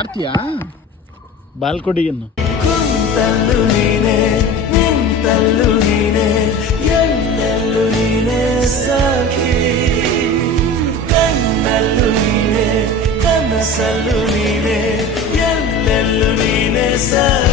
ಆಡ್ತೀಯಾ ಬಾಲ್ಕೊಡಿಯನ್ನು? ಕುಂತಲ್ಲು ನೀನೆ ನಿಂತಲ್ಲು ನೀನೆ ಎಲ್ಲೆಲ್ಲು ನೀನೆ ಸಖಿ, ಕಣ್ಣಲ್ಲು ನೀನೆ ಕನಸಲ್ಲು ನೀನೆ ಎಲ್ಲೆಲ್ಲು ನೀನೆ ಸಖಿ.